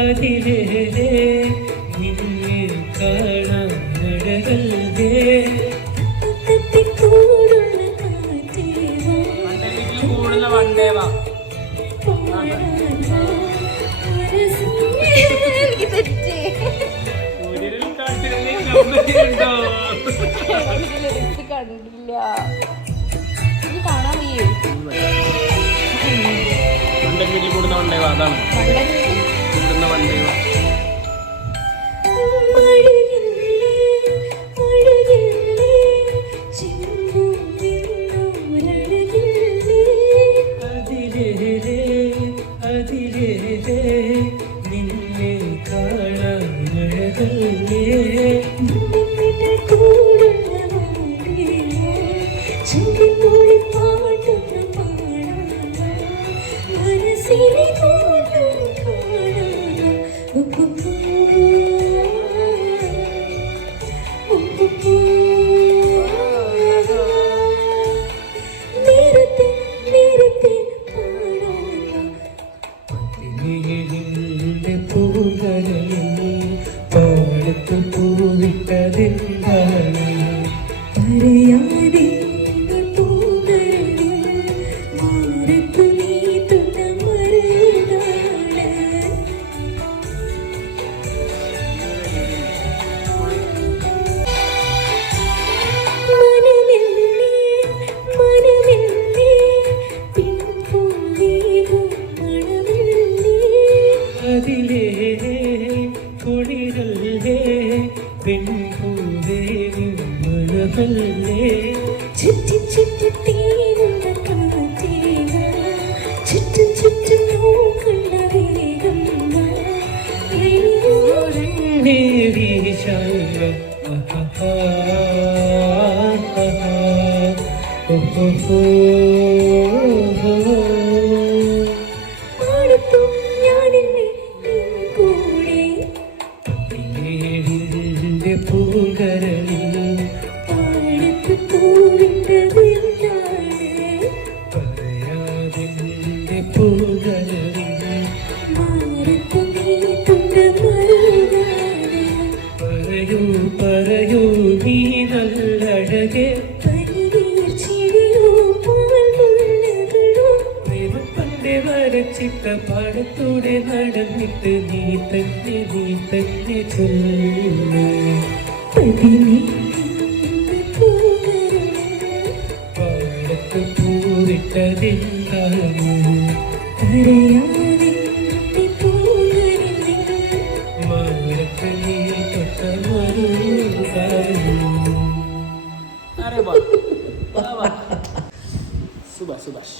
അതിലേറെ നിന്നെ കാണാനഴകല്ലേ കണ്ടില്ല കാണാൻ വയ്യേ കൂടുന്ന വണ്ടേവ അതാണ് കൂടുന്ന വണ്ടേവ നിന്നെ കാണാനഴകല്ലേ പാടത്ത് പൂവിട്ടതെന്താണ് അതിലേറെ കുളിരല്ലേ പെൺപൂവേ മനമല്ലേ ചുറ്റി ചുറ്റി തീരുന്ന കാറ്റേവ ചുറ്റും ചുറ്റും നോക്കുന്ന വേഗം പൂങ്കരളിൽ പാടത്ത് പൂവിട്ടത് പറയാതിന്റെ പൂങ്കരളിൽ മാറത്ത് നീട്ടുന്ന മറുകാട് പറയൂ പറയൂ നീ നല്ലഴകെ പ്രേമപ്പന്റെ വരച്ചിട്ട പാടത്തൂടെ നടന്നിട്ട് നീ തന്നെ ചൊല്ലു പാടത്ത് പൂവിട്ടതെന്താണ് മാനത്ത് നീ തൊട്ട മറുകാര്യം. സുഭാഷ്